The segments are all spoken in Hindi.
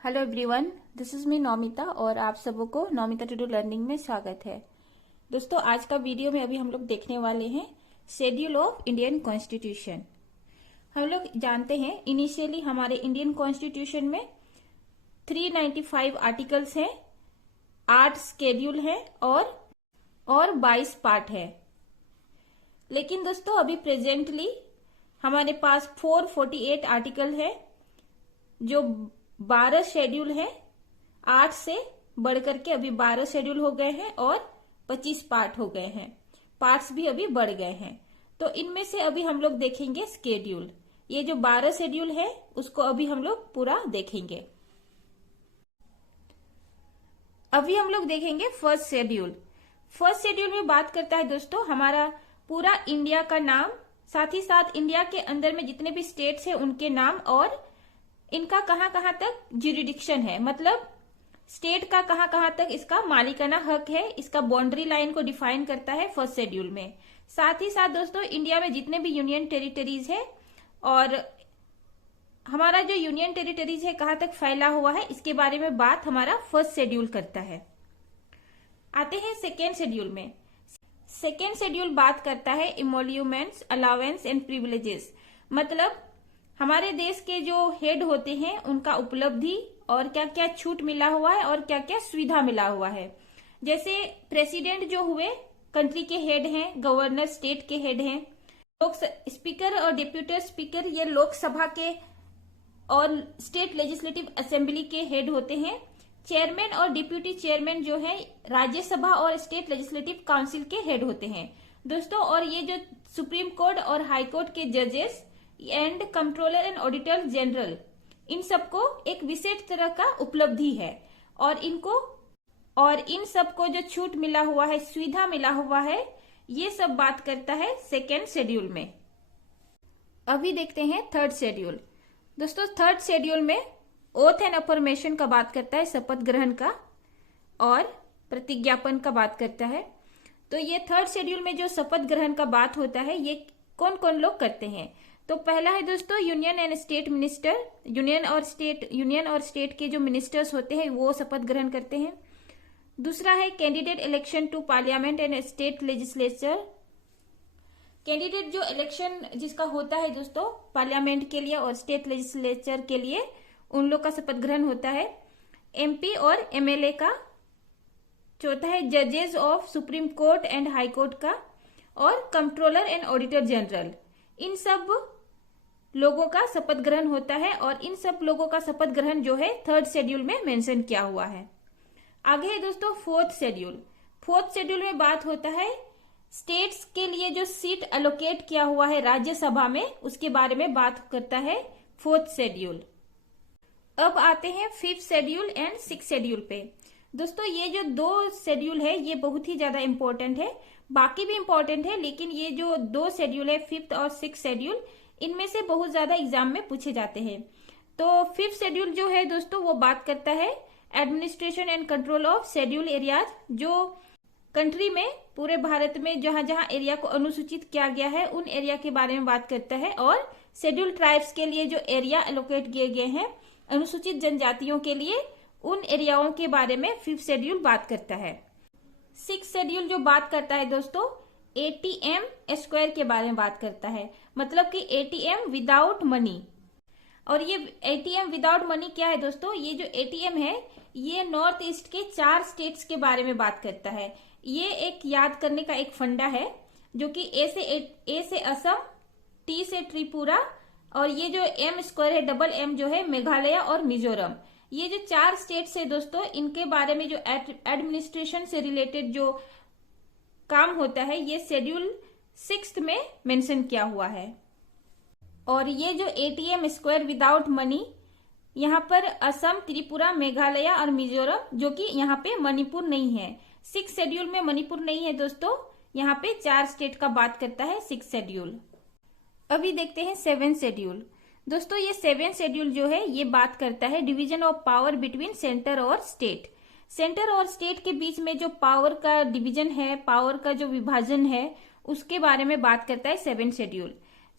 Hello everyone, this is me Naumita और आप सबों को नौमिता टू डू लर्निंग में स्वागत है। दोस्तों, आज का वीडियो में अभी हम लोग देखने वाले हैं शेड्यूल ऑफ इंडियन कॉन्स्टिट्यूशन। हम लोग जानते हैं इनिशियली हमारे इंडियन कॉन्स्टिट्यूशन में 395 आर्टिकल्स हैं, 8 शेड्यूल हैं और 22 पार्ट है। लेकिन दोस्तों अभी प्रेजेंटली हमारे पास 448 आर्टिकल है, जो 12 शेड्यूल है। 8 से बढ़कर के अभी 12 शेड्यूल हो गए हैं और 25 पार्ट हो गए हैं। पार्ट्स भी अभी बढ़ गए हैं। तो इनमें से अभी हम लोग देखेंगे शेड्यूल। ये जो 12 शेड्यूल है उसको अभी हम लोग पूरा देखेंगे। अभी हम लोग देखेंगे फर्स्ट शेड्यूल। फर्स्ट शेड्यूल में बात करता है दोस्तों हमारा पूरा इंडिया का नाम, साथ ही साथ इंडिया के अंदर में जितने भी स्टेट्स हैं उनके नाम और इनका कहां कहां तक ज्यूरिडिक्शन है, मतलब स्टेट का कहां कहां तक इसका मालिकाना हक है। इसका बाउंड्री लाइन को डिफाइन करता है फर्स्ट शेड्यूल में। साथ ही साथ दोस्तों इंडिया में जितने भी यूनियन टेरिटरीज है और हमारा जो यूनियन टेरिटरीज है कहां तक फैला हुआ है, इसके बारे में बात हमारा फर्स्ट शेड्यूल करता है। आते हैं सेकेंड शेड्यूल में। सेकेंड शेड्यूल बात करता है इमोल्यूमेंट्स, अलावेंस एंड प्रिविलेजेस, मतलब हमारे देश के जो हेड होते हैं उनका उपलब्धि और क्या क्या छूट मिला हुआ है और क्या क्या सुविधा मिला हुआ है। जैसे प्रेसिडेंट जो हुए कंट्री के हेड हैं, गवर्नर स्टेट के हेड हैं, लोक स्पीकर और डिप्यूटी स्पीकर ये लोकसभा के और स्टेट लेजिस्लेटिव असेंबली के हेड होते हैं। चेयरमैन और डिप्यूटी चेयरमैन जो है राज्यसभा और स्टेट लेजिस्लेटिव काउंसिल के हेड होते हैं दोस्तों। और ये जो सुप्रीम कोर्ट और हाई कोर्ट के जजेस and controller and auditor general, इन सबको एक विशेष तरह का उपलब्धि है और इन सबको जो छूट मिला हुआ है, सुविधा मिला हुआ है, ये सब बात करता है सेकेंड शेड्यूल में। अभी देखते हैं थर्ड शेड्यूल। दोस्तों थर्ड शेड्यूल में ओथ एंड अफर्मेशन का बात करता है, शपथ ग्रहण का और प्रतिज्ञापन का बात करता है। तो ये थर्ड शेड्यूल में जो शपथ ग्रहण का बात होता है ये कौन कौन लोग करते हैं। तो पहला है दोस्तों union and state minister. Union और स्टेट के जो मिनिस्टर्स होते हैं वो शपथ ग्रहण करते हैं। दूसरा है candidate election to parliament and state legislature. Candidate जो इलेक्शन जिसका होता है दोस्तों पार्लियामेंट के लिए और स्टेट लेजिस्लेचर के लिए, उन लोग का शपथ ग्रहण होता है। एमपी और एमएलए का। चौथा है जजेस of supreme court and high court का और कंट्रोलर एंड ऑडिटर जनरल। इन सब लोगों का शपथ ग्रहण होता है और इन सब लोगों का शपथ ग्रहण जो है थर्ड शेड्यूल में मेंशन किया हुआ है। आगे है दोस्तों फोर्थ शेड्यूल। फोर्थ शेड्यूल में बात होता है स्टेट्स के लिए जो सीट एलोकेट किया हुआ है राज्यसभा में, उसके बारे में बात करता है फोर्थ शेड्यूल। अब आते हैं fifth schedule and six schedule पे। दोस्तों ये जो 2 शेड्यूल है ये बहुत ही ज्यादा इंपॉर्टेंट है, बाकी भी इंपॉर्टेंट है, लेकिन ये जो 2 शेड्यूल है फिफ्थ और सिक्स शेड्यूल, इनमें से बहुत ज्यादा एग्जाम में पूछे जाते हैं। तो फिफ्थ शेड्यूल जो है दोस्तों वो बात करता है administration and control of schedule areas, जो कंट्री में पूरे भारत में जहां जहां एरिया को अनुसूचित किया गया है उन एरिया के बारे में बात करता है। और शेड्यूल ट्राइब्स के लिए जो एरिया एलोकेट किए गए हैं अनुसूचित जनजातियों के लिए, उन एरियाओं के बारे में फिफ्थ शेड्यूल बात करता है। सिक्स शेड्यूल जो बात करता है दोस्तों एटीएम स्क्वायर के बारे में बात करता है, मतलब कि एटीएम विदाउट मनी। और ये एटीएम विदाउट मनी क्या है दोस्तों, ये जो एटीएम है ये नॉर्थ ईस्ट के 4 स्टेट्स के बारे में बात करता है। ये एक याद करने का एक फंडा है जो कि ए से असम, टी से त्रिपुरा और ये जो एम स्क्वायर है डबल एम जो है मेघालय और मिजोरम। ये जो 4 स्टेट्स है दोस्तों इनके बारे में जो एडमिनिस्ट्रेशन से रिलेटेड जो काम होता है ये शेड्यूल 6 में मेंशन किया हुआ है। और ये जो एटीएम स्क्वायर विदाउट मनी, यहाँ पर असम, त्रिपुरा, मेघालय और मिजोरम, जो कि यहाँ पे मणिपुर नहीं है। 6 शेड्यूल में मणिपुर नहीं है दोस्तों, यहाँ पे 4 स्टेट का बात करता है 6 शेड्यूल। अभी देखते हैं 7 शेड्यूल। दोस्तों ये 7 शेड्यूल जो है ये बात करता है division of power between centre और स्टेट। सेंटर और स्टेट के बीच में जो पावर का डिवीजन है, पावर का जो विभाजन है, उसके बारे में बात करता है 7 शेड्यूल।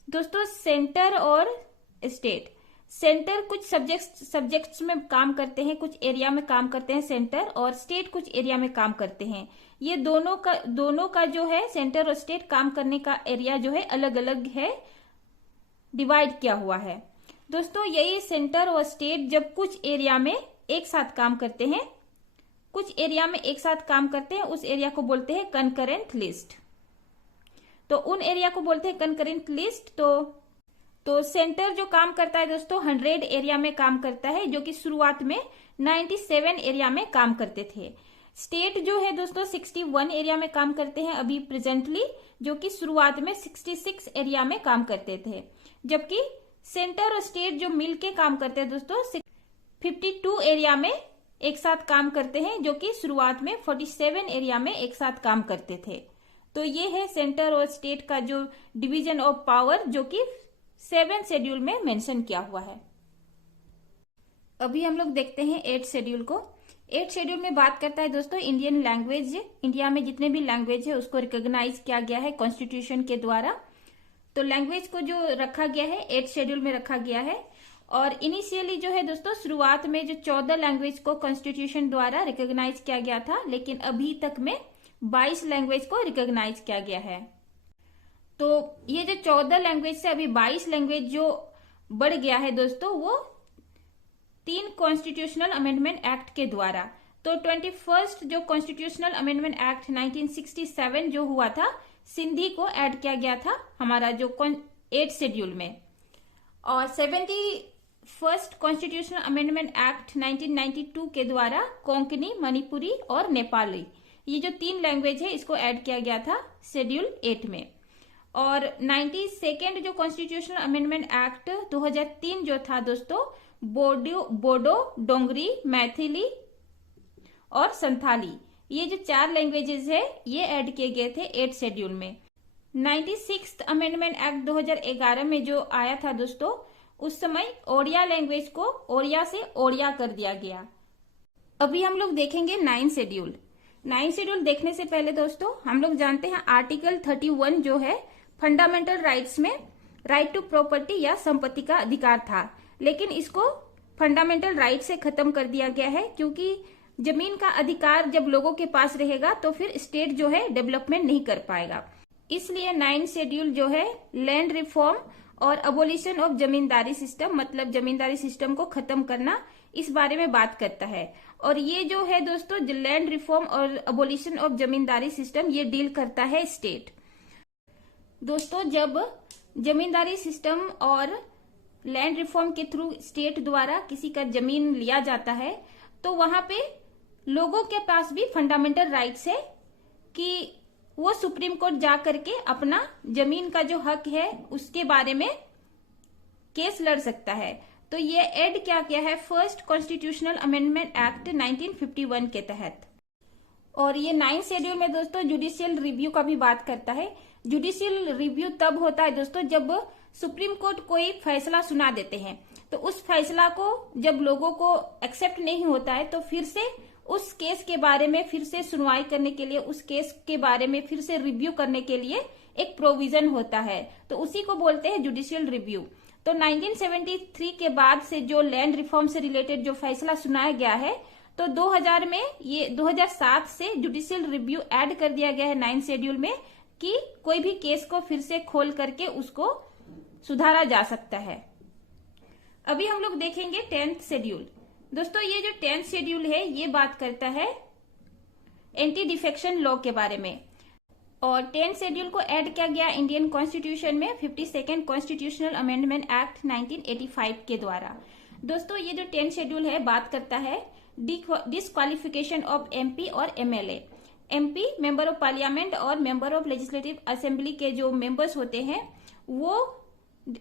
दोस्तों सेंटर और स्टेट, सेंटर कुछ सब्जेक्ट्स में काम करते हैं, कुछ एरिया में काम करते हैं सेंटर, और स्टेट कुछ एरिया में काम करते हैं। ये दोनों का जो है सेंटर और स्टेट काम करने का एरिया जो है अलग अलग है, डिवाइड किया हुआ है। दोस्तों यही सेंटर और स्टेट जब कुछ एरिया में एक साथ काम करते हैं, उस एरिया को बोलते हैं कंकरेंट लिस्ट। तो उन एरिया को बोलते हैं कंकरेंट लिस्ट। तो सेंटर जो काम करता है दोस्तों 100 एरिया में काम करता है, जो कि शुरुआत में 97 एरिया में काम करते थे। स्टेट जो है दोस्तों 61 एरिया में काम करते हैं अभी प्रेजेंटली, जो कि शुरुआत में 66 एरिया में काम करते थे। जबकि सेंटर और स्टेट जो मिलके काम करते हैं दोस्तों 52 एरिया में एक साथ काम करते हैं, जो कि शुरुआत में 47 एरिया में एक साथ काम करते थे। तो ये है सेंटर और स्टेट का जो डिवीजन ऑफ पावर, जो कि 7 शेड्यूल में मेंशन किया हुआ है। अभी हम लोग देखते हैं 8 शेड्यूल को। 8 शेड्यूल में बात करता है दोस्तों इंडियन लैंग्वेज। इंडिया में जितने भी लैंग्वेज है उसको रिकॉग्नाइज किया गया है कॉन्स्टिट्यूशन के द्वारा। तो लैंग्वेज को जो रखा गया है 8 शेड्यूल में रखा गया है। और इनिशियली जो है दोस्तों शुरुआत में जो 14 लैंग्वेज को कॉन्स्टिट्यूशन द्वारा रिकॉग्नाइज किया गया था, लेकिन अभी तक में 22 लैंग्वेज को रिकॉग्नाइज किया गया है। तो ये जो 14 लैंग्वेज से अभी 22 लैंग्वेज जो बढ़ गया है दोस्तों, वो 3 कॉन्स्टिट्यूशनल अमेंडमेंट एक्ट के द्वारा। तो 21st जो कॉन्स्टिट्यूशनल अमेंडमेंट एक्ट 1967 जो हुआ था, सिंधी को ऐड किया गया था हमारा जो 8 शेड्यूल में। और 71st कॉन्स्टिट्यूशनल अमेंडमेंट एक्ट 1992 के द्वारा कोंकणी, मणिपुरी और नेपाली, ये जो 3 लैंग्वेज है इसको ऐड किया गया था शेड्यूल 8 में। और 92nd जो कॉन्स्टिट्यूशनल अमेंडमेंट एक्ट 2003 जो था दोस्तों, बोडो, डोंगरी, मैथिली और संथाली, ये जो 4 लैंग्वेजेस है ये ऐड किए गए थे 8 शेड्यूल में। 96th अमेंडमेंट एक्ट 2011 में जो आया था दोस्तों, उस समय ओडिया लैंग्वेज को ओडिया से ओडिया कर दिया गया। अभी हम लोग देखेंगे 9 शेड्यूल। 9 शेड्यूल देखने से पहले दोस्तों हम लोग जानते हैं आर्टिकल 31 जो है फंडामेंटल राइट्स में राइट टू प्रॉपर्टी या संपत्ति का अधिकार था, लेकिन इसको फंडामेंटल राइट से खत्म कर दिया गया है, क्योंकि जमीन का अधिकार जब लोगों के पास रहेगा तो फिर स्टेट जो है डेवलपमेंट नहीं कर पाएगा। इसलिए 9 शेड्यूल जो है लैंड रिफॉर्म और अबोलिशन ऑफ जमींदारी सिस्टम, मतलब जमींदारी सिस्टम को खत्म करना, इस बारे में बात करता है। और ये जो है दोस्तों लैंड रिफॉर्म और अबोलिशन ऑफ जमींदारी सिस्टम, ये डील करता है स्टेट। दोस्तों जब जमींदारी सिस्टम और लैंड रिफॉर्म के थ्रू स्टेट द्वारा किसी का जमीन लिया जाता है, तो वहां पे लोगों के पास भी फंडामेंटल राइट्स है कि वो सुप्रीम कोर्ट जा करके अपना जमीन का जो हक है उसके बारे में केस लड़ सकता है। तो ये ऐड क्या किया है फर्स्ट कॉन्स्टिट्यूशनल अमेंडमेंट एक्ट 1951 के तहत। और ये 9 शेड्यूल में दोस्तों जुडिशियल रिव्यू का भी बात करता है। जुडिशियल रिव्यू तब होता है दोस्तों जब सुप्रीम कोर्ट कोई फैसला सुना देते हैं, तो उस फैसला को जब लोगों को एक्सेप्ट नहीं होता है तो फिर से उस केस के बारे में फिर से सुनवाई करने के लिए, उस केस के बारे में फिर से रिव्यू करने के लिए एक प्रोविजन होता है, तो उसी को बोलते हैं जुडिशियल रिव्यू। तो 1973 के बाद से जो लैंड रिफॉर्म से रिलेटेड जो फैसला सुनाया गया है, तो 2000 में ये 2007 से जुडिशियल रिव्यू ऐड कर दिया गया है 9 शेड्यूल में, कि कोई भी केस को फिर से खोल करके उसको सुधारा जा सकता है। अभी हम लोग देखेंगे 10th शेड्यूल। दोस्तों ये जो 10th शेड्यूल है ये बात करता है एंटी डिफेक्शन लॉ के बारे में। और 10th शेड्यूल को ऐड किया गया इंडियन कॉन्स्टिट्यूशन में 52nd कॉन्स्टिट्यूशनल अमेंडमेंट एक्ट 1985 के द्वारा। दोस्तों ये जो 10th शेड्यूल है बात करता है डिस्क्वालिफिकेशन ऑफ एमपी और MLA. MP member of parliament और मेंबर ऑफ लेजिस्लेटिव असेंबली के जो मेंबर्स होते हैं वो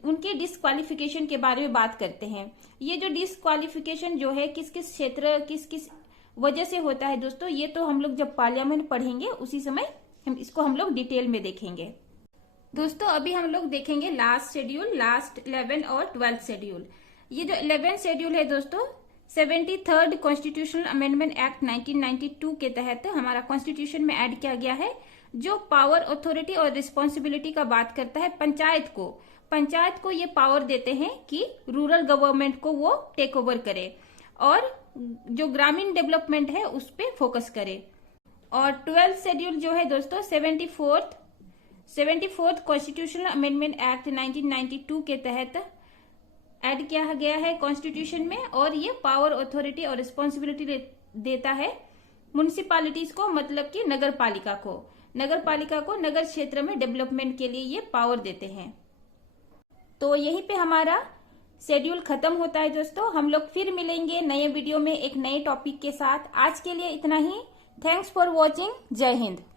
उनके डिस्क्वालिफिकेशन के बारे में बात करते हैं। ये जो डिस्क्वालिफिकेशन जो है किस किस क्षेत्र किस किस वजह से होता है दोस्तों, ये तो हम लोग जब पार्लियामेंट पढ़ेंगे उसी समय इसको हम लोग डिटेल में देखेंगे। दोस्तों अभी हम लोग देखेंगे लास्ट शेड्यूल, लास्ट 11 और 12th शेड्यूल। ये जो 11th शेड्यूल है दोस्तों 73rd कॉन्स्टिट्यूशनल अमेंडमेंट एक्ट 1992 के तहत हमारा कॉन्स्टिट्यूशन में ऐड किया गया है, जो पावर, अथॉरिटी और रिस्पॉन्सिबिलिटी का बात करता है पंचायत को पंचायत को ये पावर देते हैं कि रूरल गवर्नमेंट को वो टेक ओवर करे और जो ग्रामीण डेवलपमेंट है उस पे फोकस करे। और 12th शेड्यूल जो है दोस्तों 74th कॉन्स्टिट्यूशनल अमेंडमेंट एक्ट 1992 के तहत ऐड किया गया है कॉन्स्टिट्यूशन में, और ये पावर, अथॉरिटी और रिस्पॉन्सिबिलिटी देता है म्युनिसिपैलिटीज को, मतलब कि नगर पालिका को नगर क्षेत्र में डेवलपमेंट के लिए ये पावर देते हैं। तो यहीं पे हमारा शेड्यूल खत्म होता है दोस्तों। हम लोग फिर मिलेंगे नए वीडियो में एक नए टॉपिक के साथ। आज के लिए इतना ही। Thanks for watching. जय हिंद।